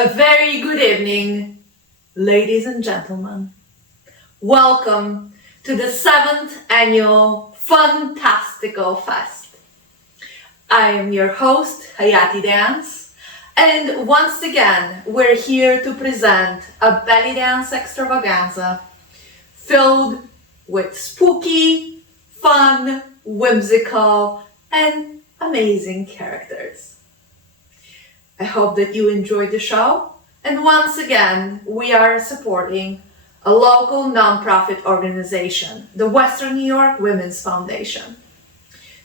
A very good evening, ladies and gentlemen. Welcome to the 7th Annual FUNtastical Fest. I am your host, Hayatidance, and once again, we're here to present a belly dance extravaganza filled with spooky, fun, whimsical, and amazing characters. I hope that you enjoyed the show, and once again, we are supporting a local nonprofit organization, the Western New York Women's Foundation.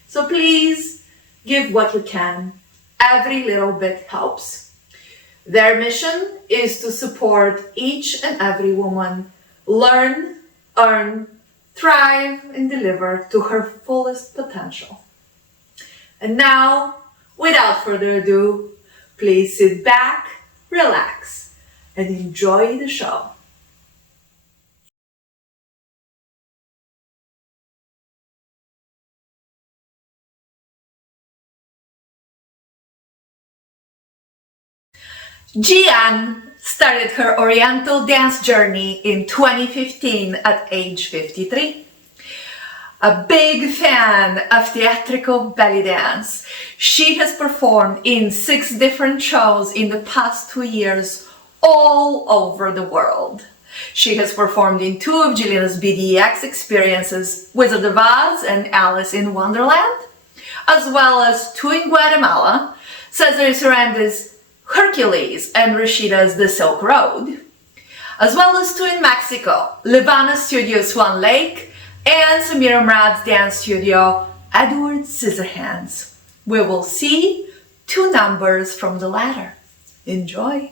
So please give what you can. Every little bit helps. Their mission is to support each and every woman learn, earn, thrive, and deliver to her fullest potential. And now, without further ado, please sit back, relax, and enjoy the show. Jian started her Oriental dance journey in 2015 at age 53. A big fan of theatrical belly dance, she has performed in 6 different shows in the past 2 years all over the world. She has performed in 2 of Gillian's BDX experiences, Wizard of Oz and Alice in Wonderland, as well as 2 in Guatemala, Cesar Saranda's Hercules and Rashida's The Silk Road, as well as 2 in Mexico, Levana Studio Swan Lake, and Samira Murad's dance studio, Edward Scissorhands. We will see 2 numbers from the latter. Enjoy!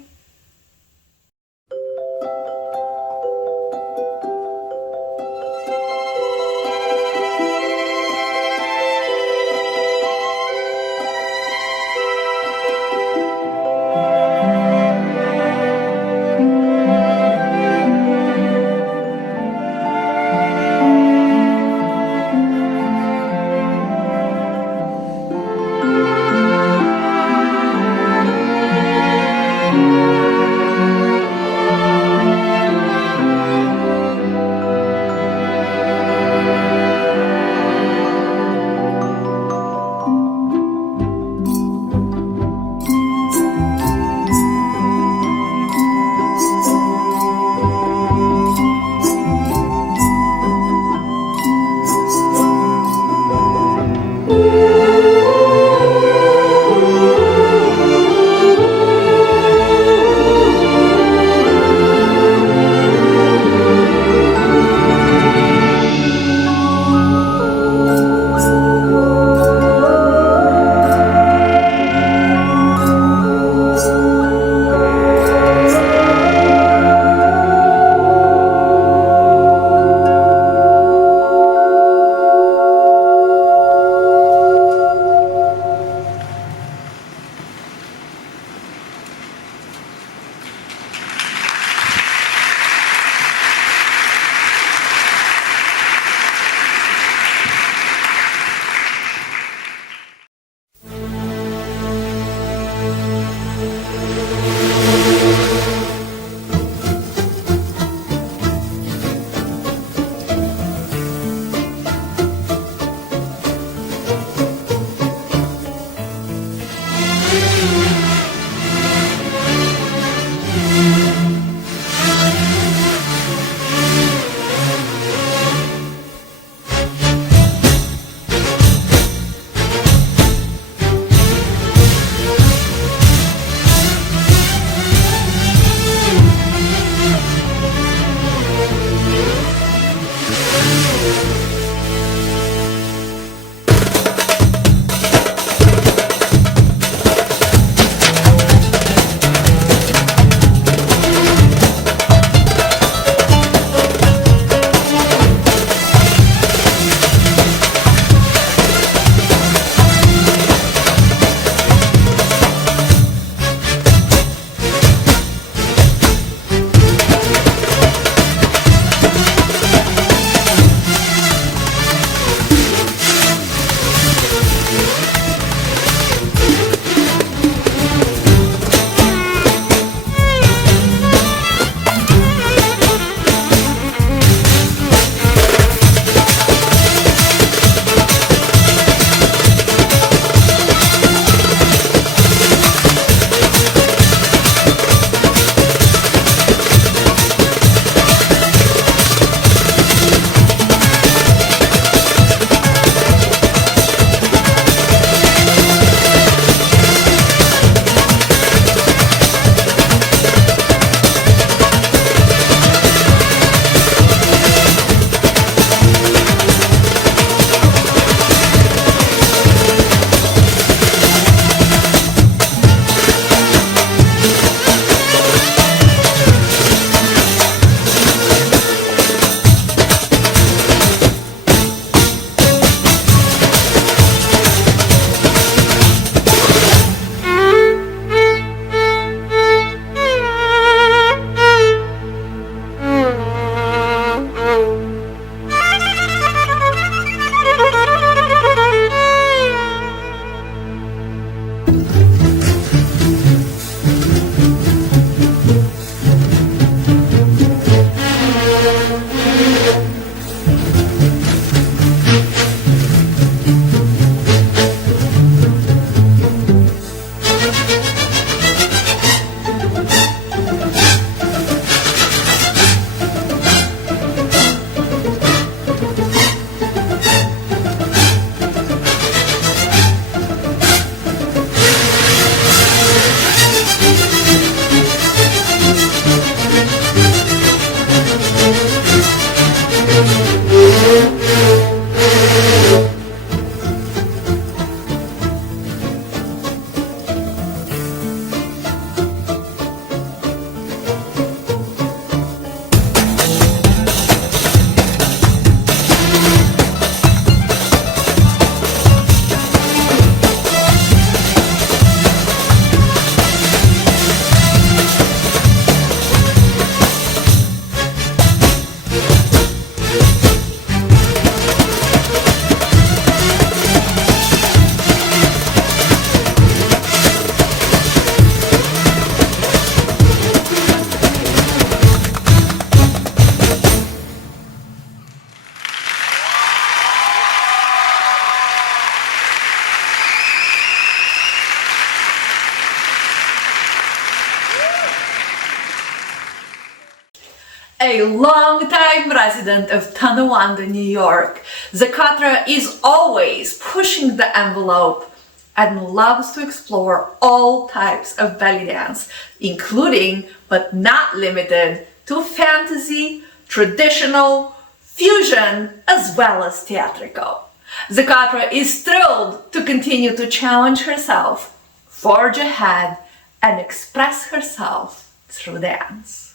A long-time resident of Tonawanda, New York, Zakatra is always pushing the envelope and loves to explore all types of belly dance, including but not limited to fantasy, traditional, fusion, as well as theatrical. Zakatra is thrilled to continue to challenge herself, forge ahead, and express herself through dance.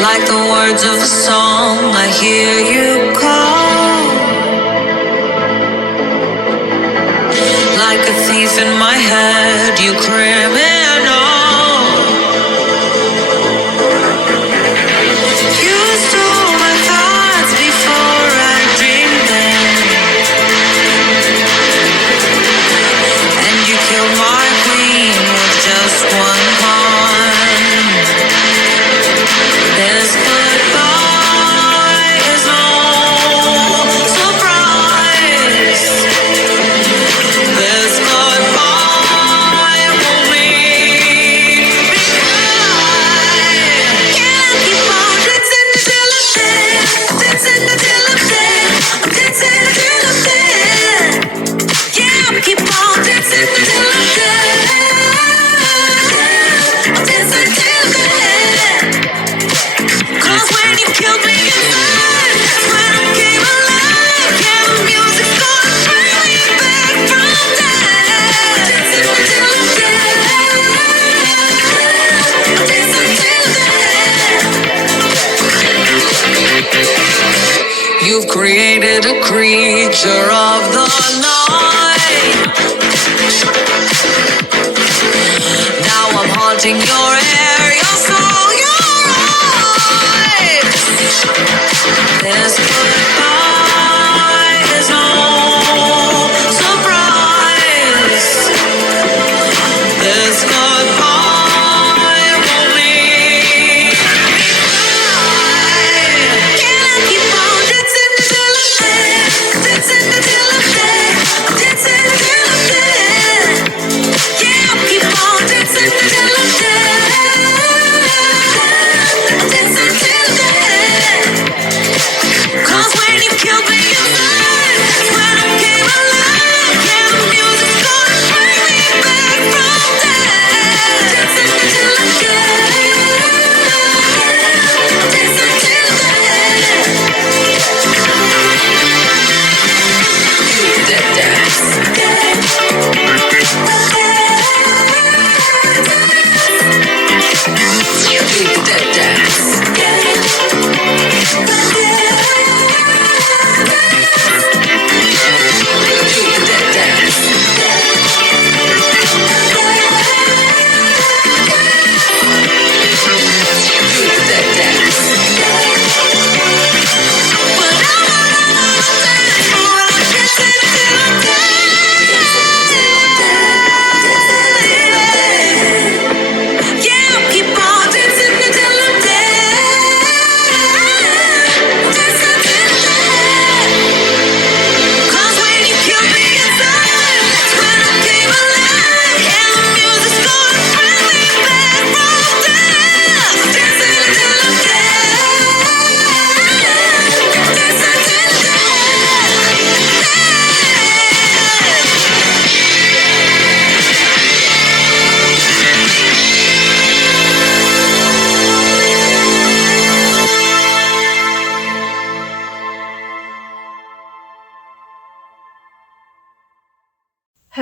Like the words of a song, I hear you call. Like a thief in my head, you criminal. You stole my thoughts before I dreamed them, and you killed my queen with just one pawn. This goodbye is no surprise. This goodbye will make me cry. Can't keep on dancing until I'm dead. Dancing until I'm dead. I'm dancing until I'm dead. Yeah, keep on dancing until I'm dead. I'm dancing until I'm dead. 'Cause when you killed me inside, that's when I came alive. Yeah, the music's gonna bring me back from death. Dancing until I'm dead. Dancing until I'm dead. You've created a creature of the night. Now I'm haunting your hair, your soul, your eyes. This goodbye is no surprise. This goodbye will make me cry. Can I keep on dancing until I'm dead? Dancing until I'm dead. I'm dancing until I'm dead. Yeah, keep on dancing until I'm dead. I'm dancing until I'm dead. 'Cause when you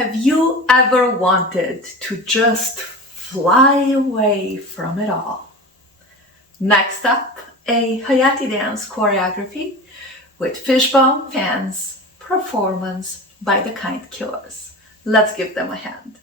Have you ever wanted to just fly away from it all? Next up, a Hayatidance choreography with fishbone fans, performance by the Kind Killers. Let's give them a hand.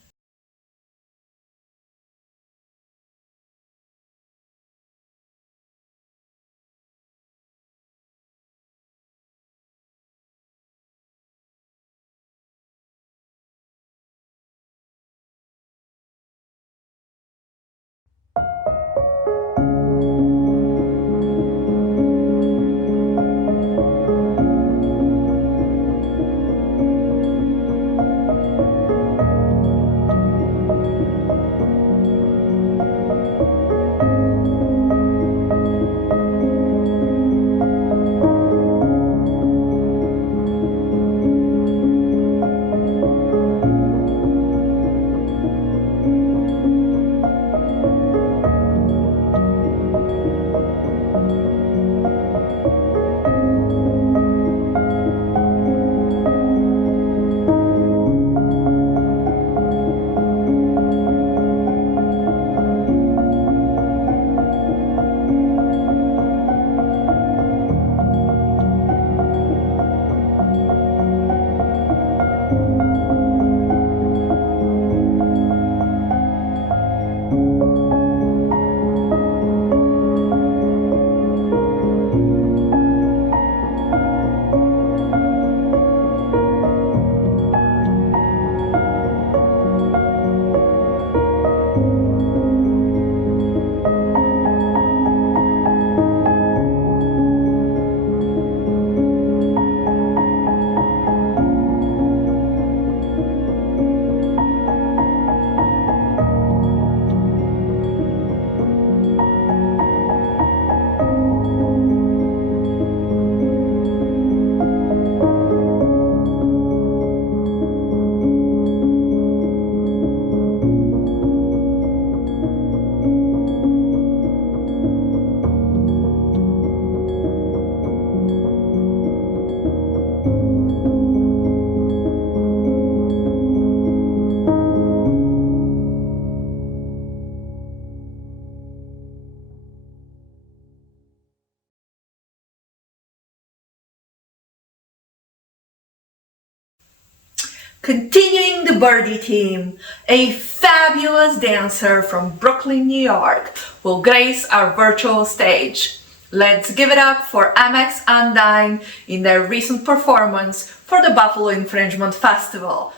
Continuing the Birdie team, a fabulous dancer from Brooklyn, New York, will grace our virtual stage. Let's give it up for MX Undyne in their recent performance for the Buffalo Infringement Festival.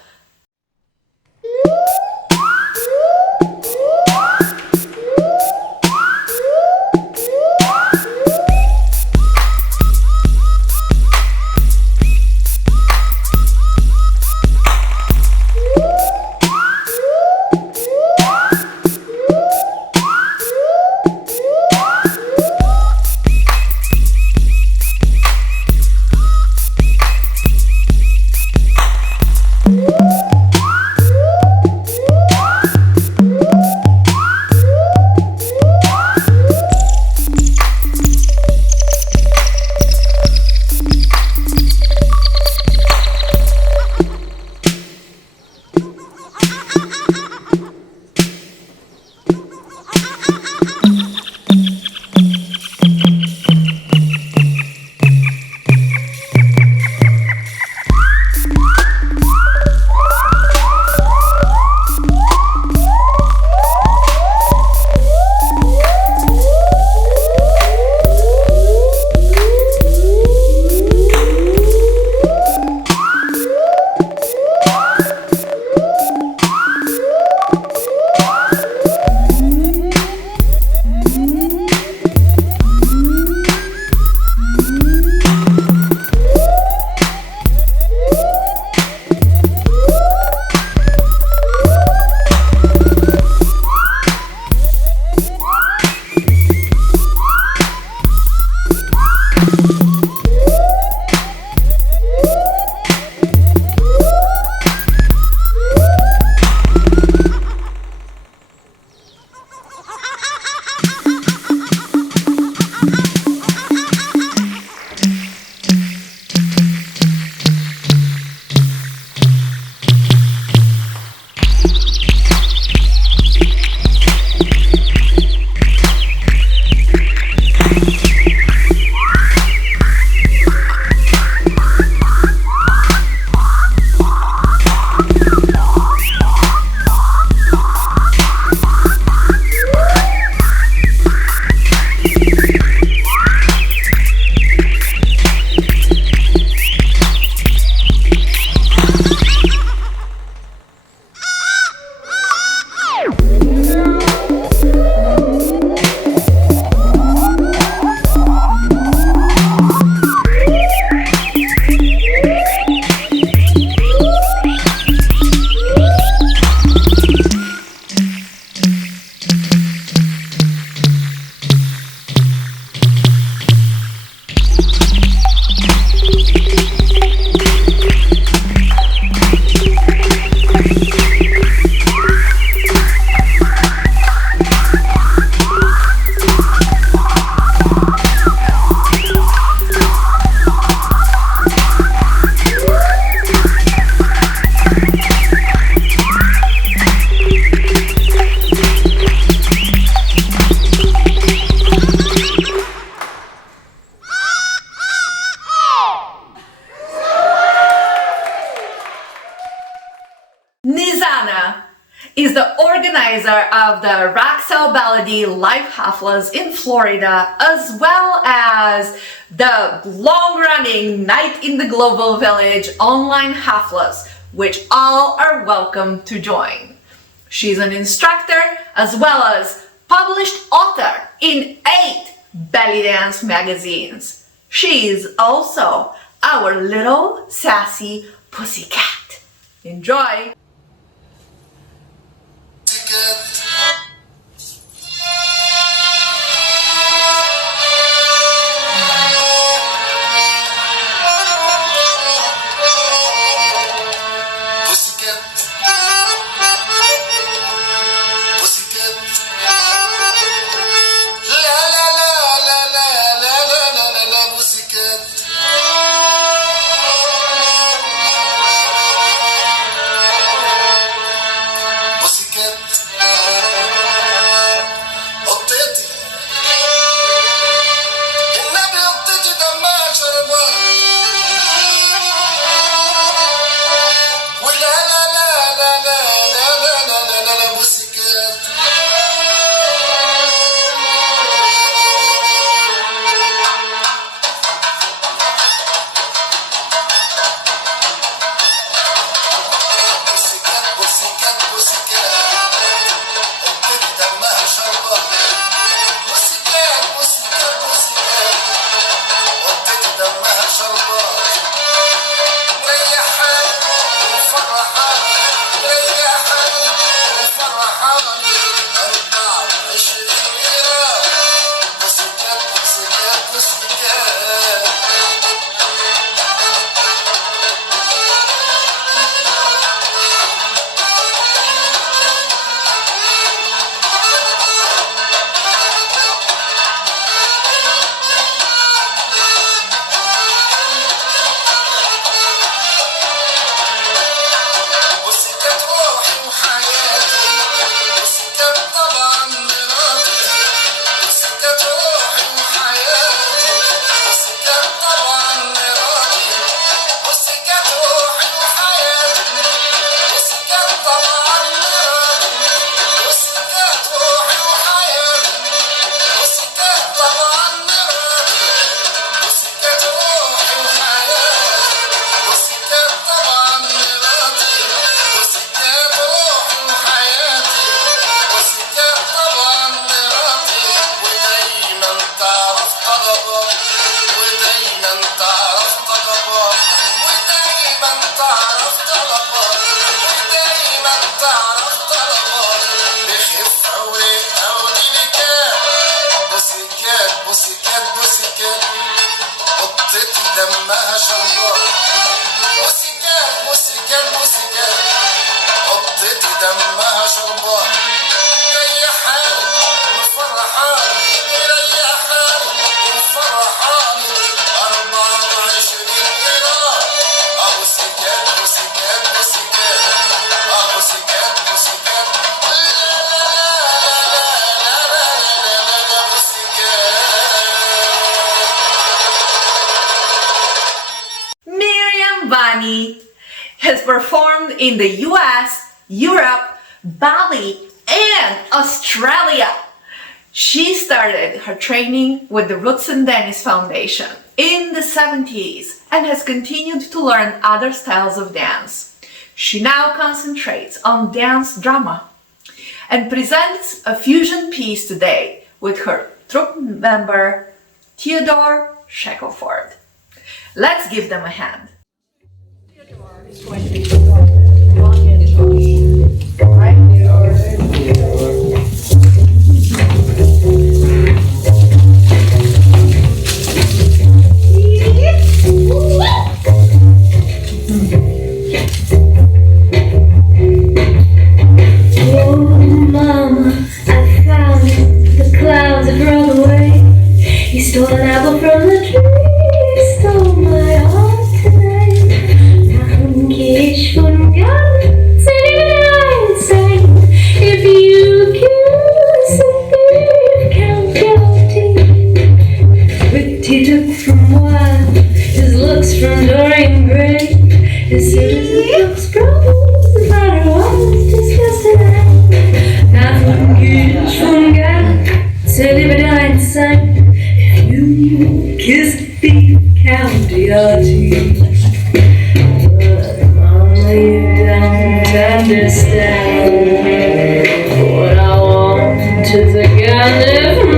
is the organizer of the Raxel Baladi Live Haflas in Florida, as well as the long-running Night in the Global Village online Haflas, which all are welcome to join. She's an instructor as well as published author in 8 belly dance magazines. She's also our little sassy pussycat. Enjoy! Has performed in the US, Europe, Bali, and Australia. She started her training with the Roots and Dennis Foundation in the 70s and has continued to learn other styles of dance. She now concentrates on dance drama and presents a fusion piece today with her troupe member Theodore Shackelford. Let's give them a hand. It's going to be long intro, right? Oh, Mama, I found the clouds have rolled away. You stole an apple from the tree, stole my heart tonight. Ich von ganz insane. If you kiss a thief, count your teeth. With he took from wild, his looks from Dorian Gray. His citizen looks broken, the matter was just yesterday. count your teeth. But mama, you don't understand. What I want is a kind of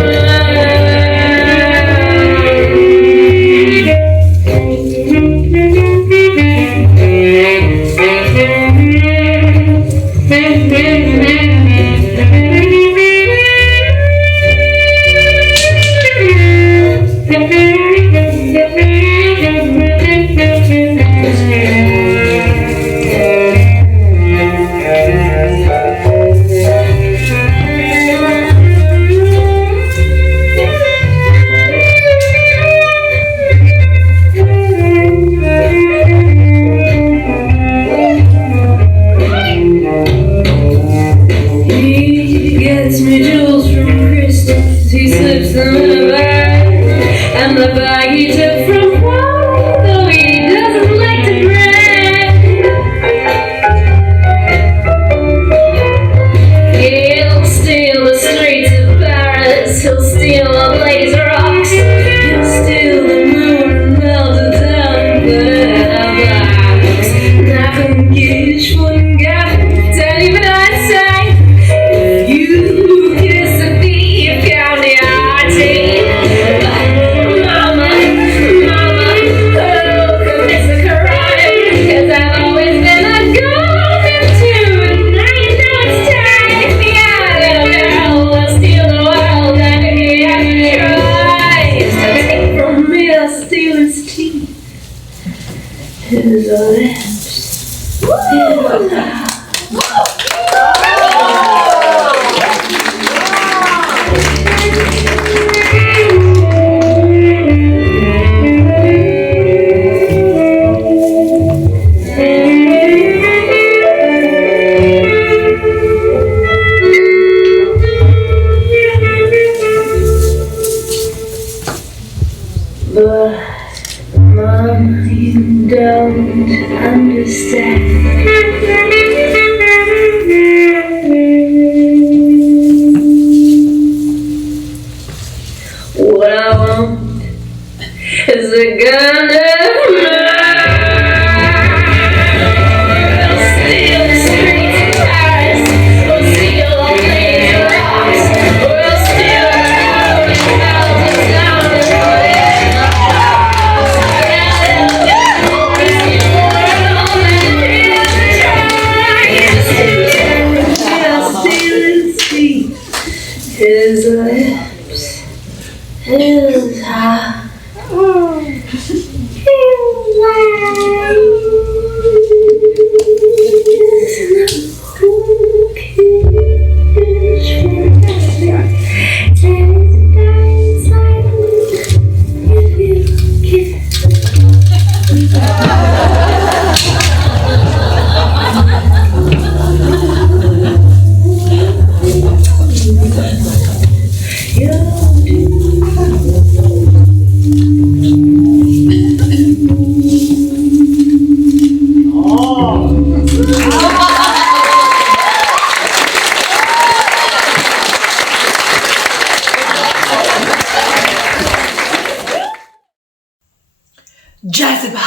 Jezebel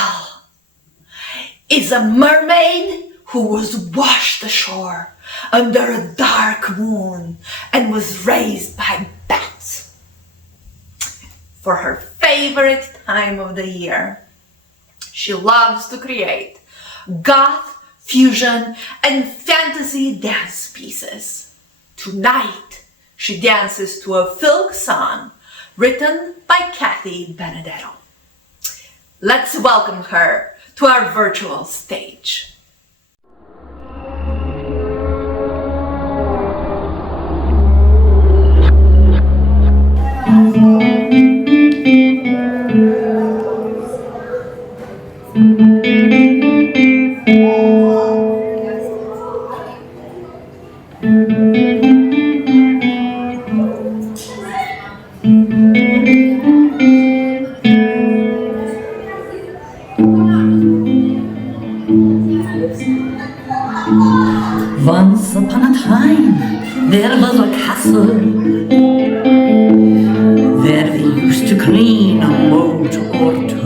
is a mermaid who was washed ashore under a dark moon and was raised by bats for her favorite time of the year. She loves to create goth, fusion, and fantasy dance pieces. Tonight, she dances to a folk song written by Kathy Benedetto. Let's welcome her to our virtual stage. Once upon a time, there was a castle where they used to clean a moat or two.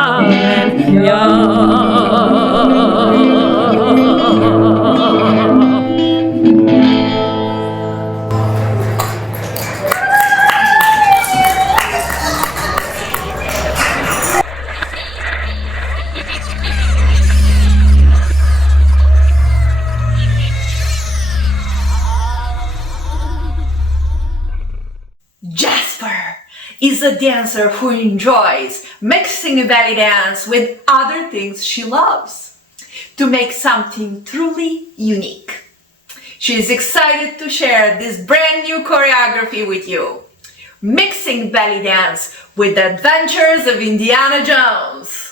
She's a dancer who enjoys mixing belly dance with other things she loves to make something truly unique. She is excited to share this brand new choreography with you, mixing belly dance with the adventures of Indiana Jones.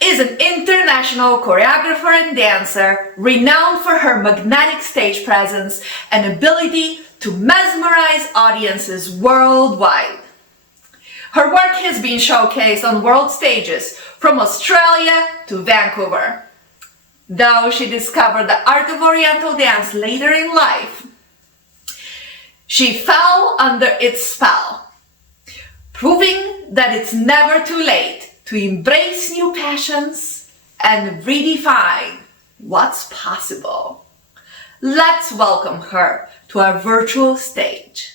Is an international choreographer and dancer renowned for her magnetic stage presence and ability to mesmerize audiences worldwide. Her work has been showcased on world stages from Australia to Vancouver. Though she discovered the art of Oriental dance later in life, she fell under its spell, proving that it's never too late to embrace new passions and redefine what's possible. Let's welcome her to our virtual stage.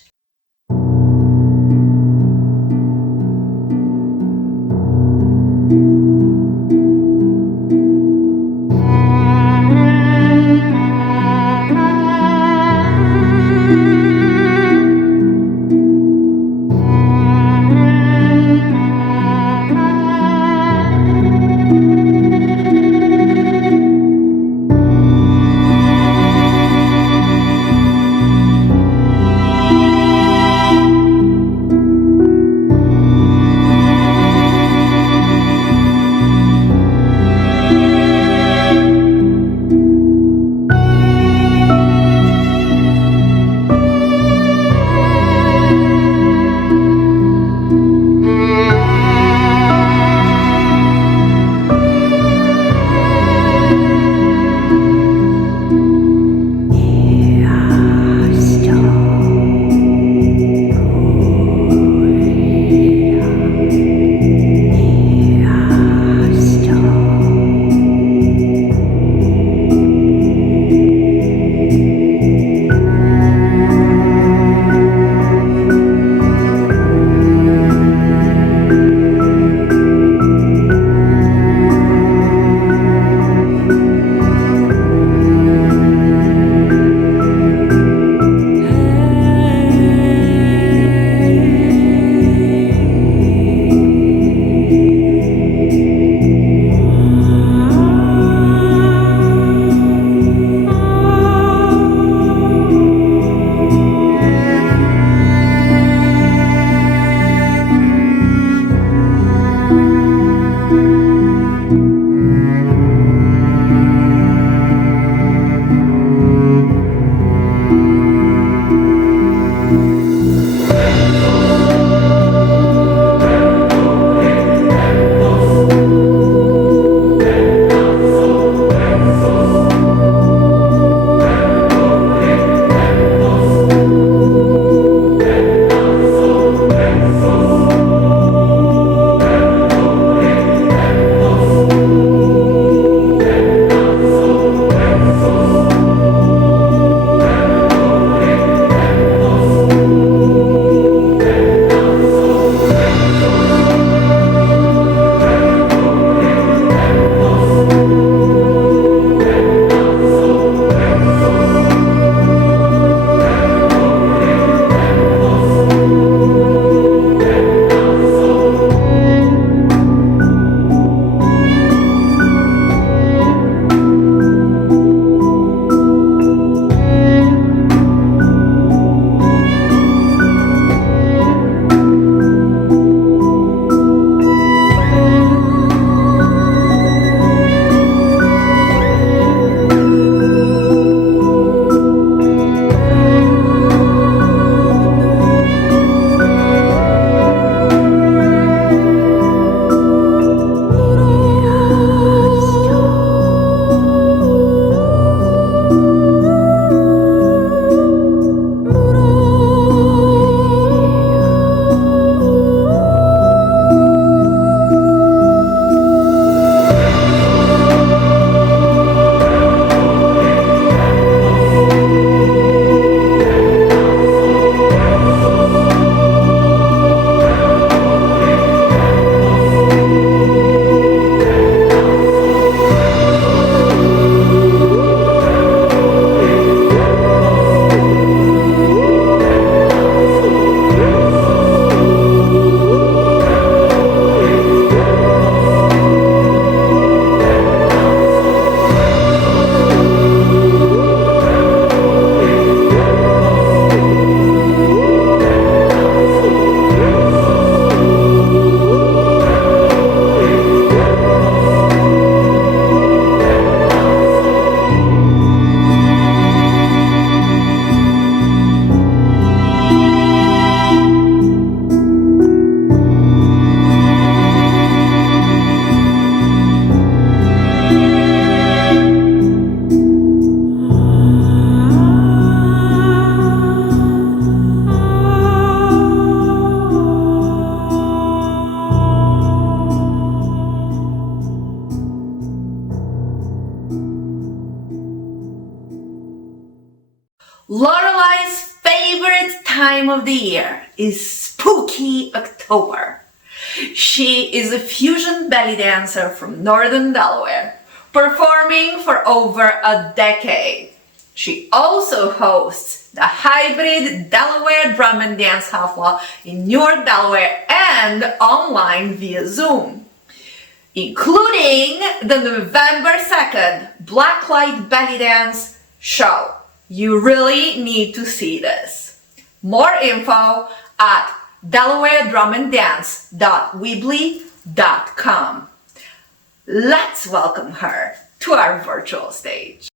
Lorelai's favorite time of the year is spooky October. She is a fusion belly dancer from Northern Delaware, performing for over a decade. She also hosts the hybrid Delaware Drum and Dance Hafla in Newark, Delaware, and online via Zoom, including the November 2nd Blacklight Belly Dance show. You really need to see this. More info at delawaredrumanddance.weebly.com. Let's welcome her to our virtual stage.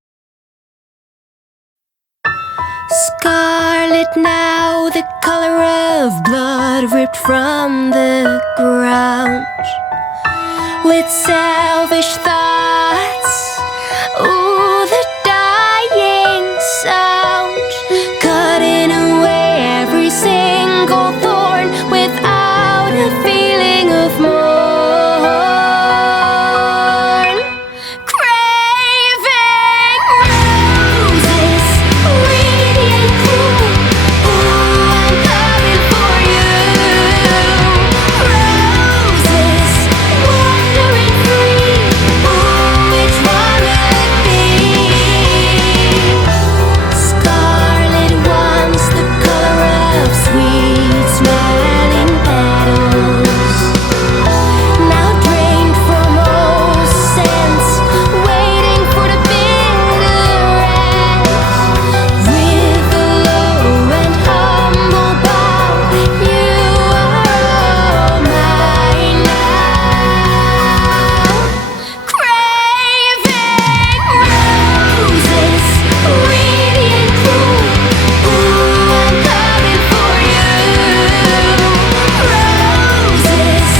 Scarlet now, the color of blood ripped from the ground. With selfish thoughts, ooh, the dying sound, cutting away every single thorn without a feeling of mourn. Craving roses, radiant cool. Ooh, I'm coming for you. Roses, wandering free. Ooh, which one will it be? Scarlet one's the color of sweet smelling petals, now drained from all sense, waiting for the bitter end. With a low and humble bow, you are all mine now. Craving roses, radiant cool. Ooh, I'm coming for you. Roses,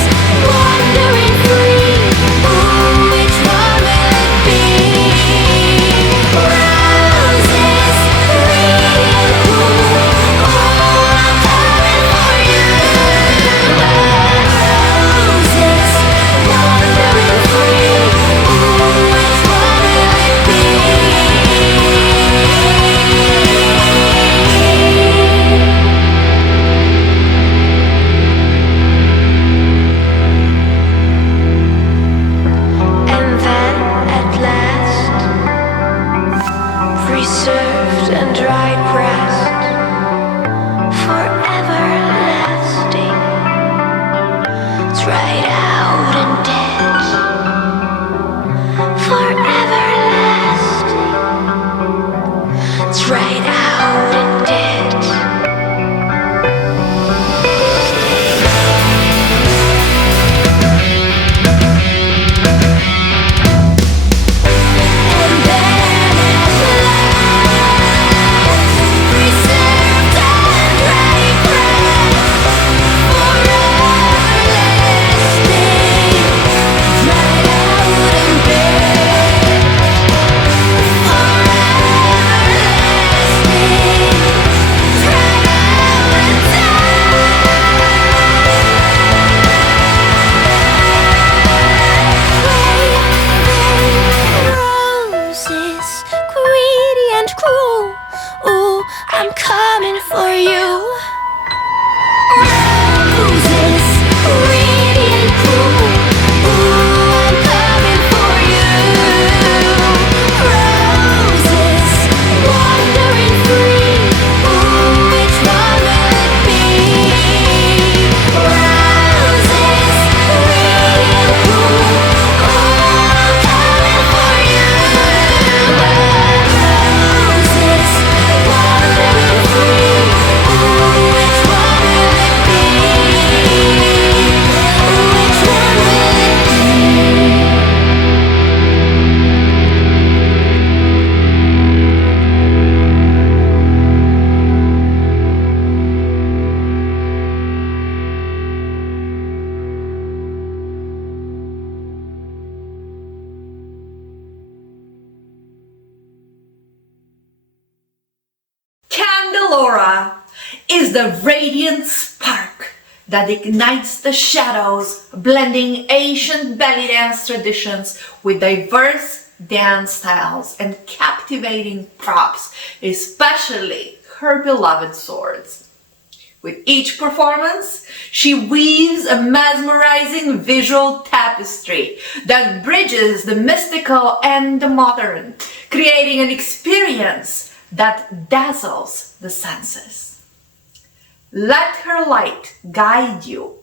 wandering free. Ooh, which one will it be? Roses, radiant cool. Ooh, I'm coming for you. Roses, wandering free. Ooh, which one will it be? And then at last, preserved and dry pressed, forever lasting, dried out and dead, forever lasting, dried out and dead. And then at last, preserved and dry pressed, forever lasting, dried out and dead, forever lasting, dried out and dead. Roses, greedy and cruel. Ooh, I'm coming for you. Roses, greedy and cruel. Ooh, I'm coming for you. Roses, wandering free. Ooh, which one will it be? Roses, greedy and cruel. Ooh, I'm coming for you. Roses, wandering free. Ooh, which one will it be? Which one will it be? Candelora is the radiant spark that ignites the shadows, blending ancient belly dance traditions with diverse dance styles, and captivating props, especially her beloved swords. With each performance, she weaves a mesmerizing visual tapestry that bridges the mystical and the modern, creating an experience that dazzles the senses. Let her light guide you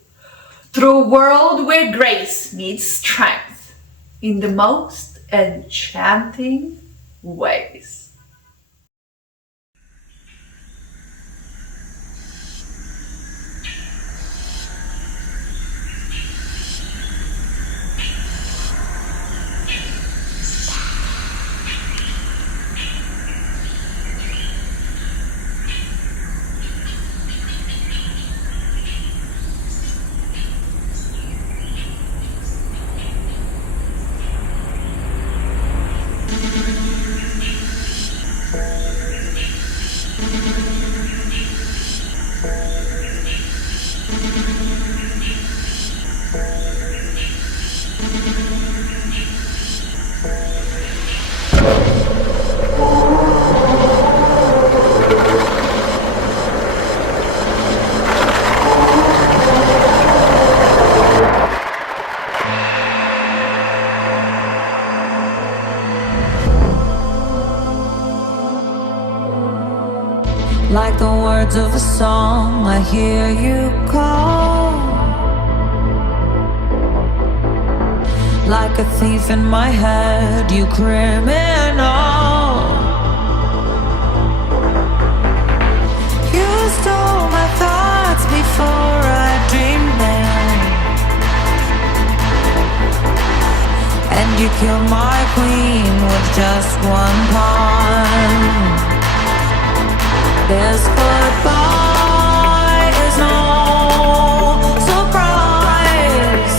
through a world where grace meets strength in the most enchanting ways. Like the words of a song, I hear you call. Like a thief in my head, you criminal. You stole my thoughts before I dreamed them, and you killed my queen with just one pawn. This goodbye is no surprise.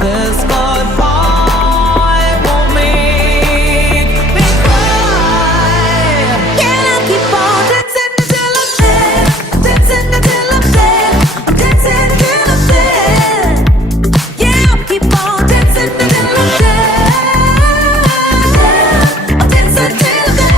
This goodbye won't make me cry. Can I keep on dancing until I'm dead? Dancing until I'm dead. I'm dancing until I'm dead. Yeah, I'll keep on dancing until I'm dead. I'm dancing till I'm dead.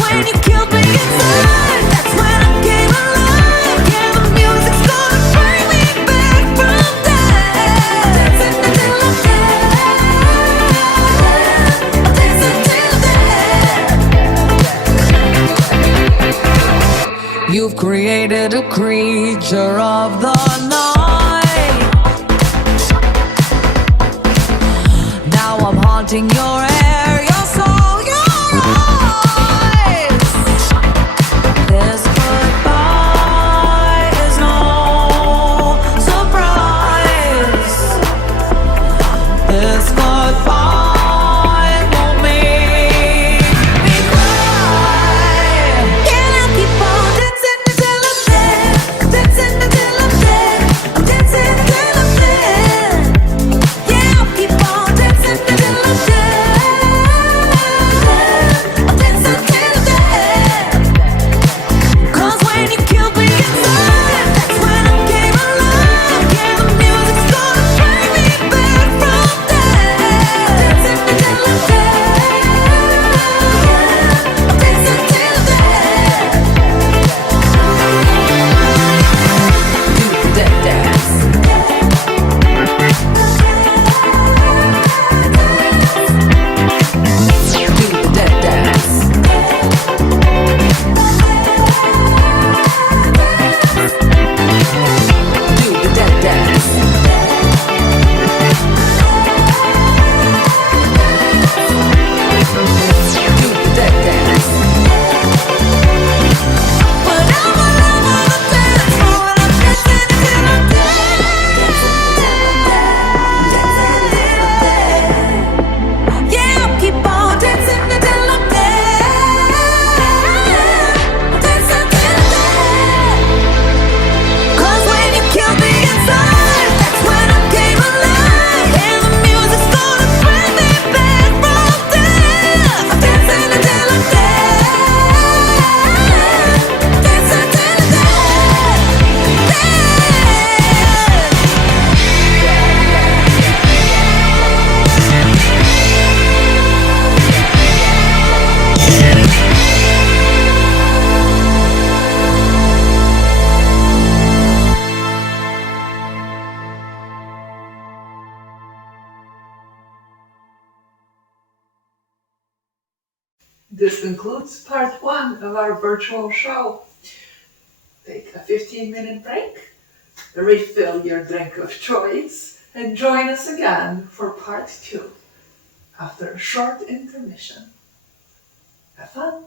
When you killed me inside, that's when I came alive. Yeah, the music's gonna bring me back from death. Dancing until I'm dead. Dancing till dead. You've created a creature of the night. Now I'm haunting your air, your soul, your eyes. This goodbye is no surprise. This goodbye won't make me cry. Can I keep on dancing until I'm dead? Dancing until I'm dead. I'm dancing until I'm dead. Yeah, I'll keep on dancing until I'm dead. This concludes part 1 of our virtual show. Take a 15-minute break, refill your drink of choice, and join us again for part 2 after a short intermission. Have fun!